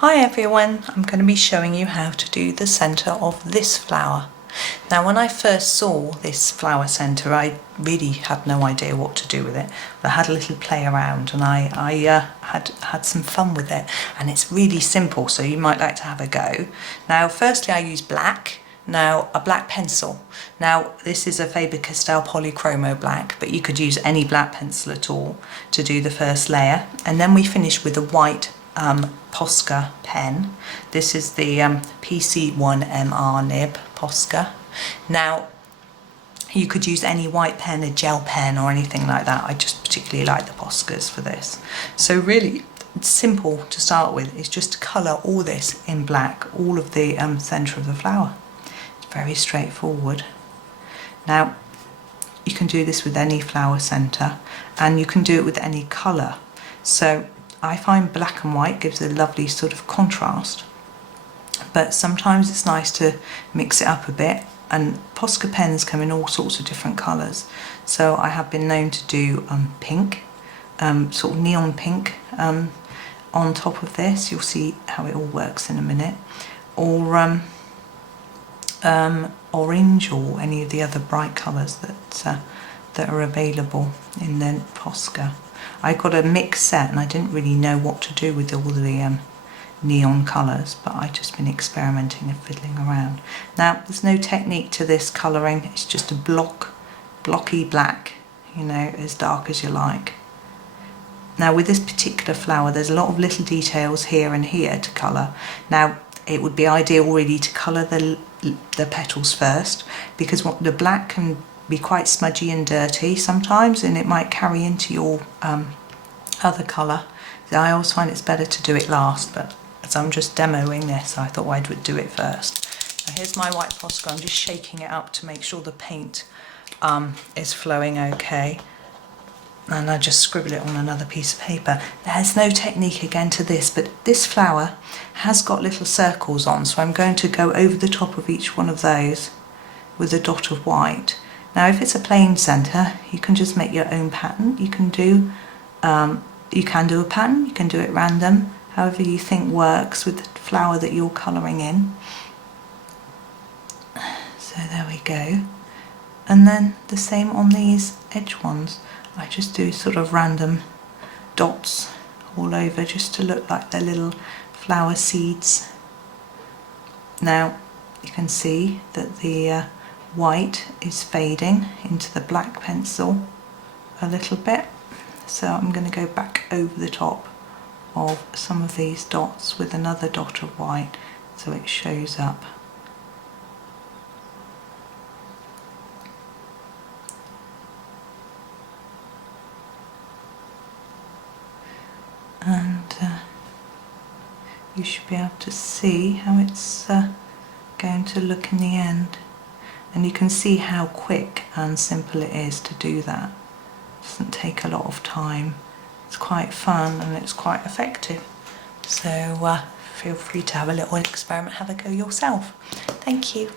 Hi everyone, I'm going to be showing you how to do the centre of this flower. Now when I first saw this flower centre I really had no idea what to do with it. But I had a little play around and I had some fun with it, and it's really simple, so you might like to have a go. Now firstly I use black. Now a black pencil. Now this is a Faber-castell polychromo black, but you could use any black pencil at all to do the first layer, and then we finish with a white Posca pen. This is the PC1MR nib Posca. Now you could use any white pen, a gel pen or anything like that. I just particularly like the Poscas for this. So really it's simple to start with. It's just to colour all this in black, all of the centre of the flower. It's very straightforward. Now you can do this with any flower centre, and you can do it with any colour. So I find black and white gives a lovely sort of contrast, but sometimes it's nice to mix it up a bit, and Posca pens come in all sorts of different colours. So I have been known to do pink, sort of neon pink on top of this. You'll see how it all works in a minute, or orange, or any of the other bright colours that are available in the Posca. I got a mix set and I didn't really know what to do with all the neon colours, but I've just been experimenting and fiddling around. Now there's no technique to this colouring, it's just a blocky black, you know, as dark as you like. Now with this particular flower there's a lot of little details here and here to colour. Now it would be ideal really to colour the petals first, because the black can be quite smudgy and dirty sometimes, and it might carry into your other colour. So I always find it's better to do it last, but as I'm just demoing this I thought I would do it first. Now here's my white Posca. I'm just shaking it up to make sure the paint is flowing okay, and I just scribble it on another piece of paper. There's no technique again to this, but this flower has got little circles on, so I'm going to go over the top of each one of those with a dot of white. Now if it's a plain centre you can just make your own pattern. You can do a pattern, you can do it random, however you think works with the flower that you're colouring in. So there we go. And then the same on these edge ones. I just do sort of random dots all over just to look like they're little flower seeds. Now you can see that the white is fading into the black pencil a little bit, so I'm going to go back over the top of some of these dots with another dot of white so it shows up. And you should be able to see how it's going to look in the end. And you can see how quick and simple it is to do that. It doesn't take a lot of time. It's quite fun and it's quite effective. So feel free to have a little experiment, have a go yourself. Thank you.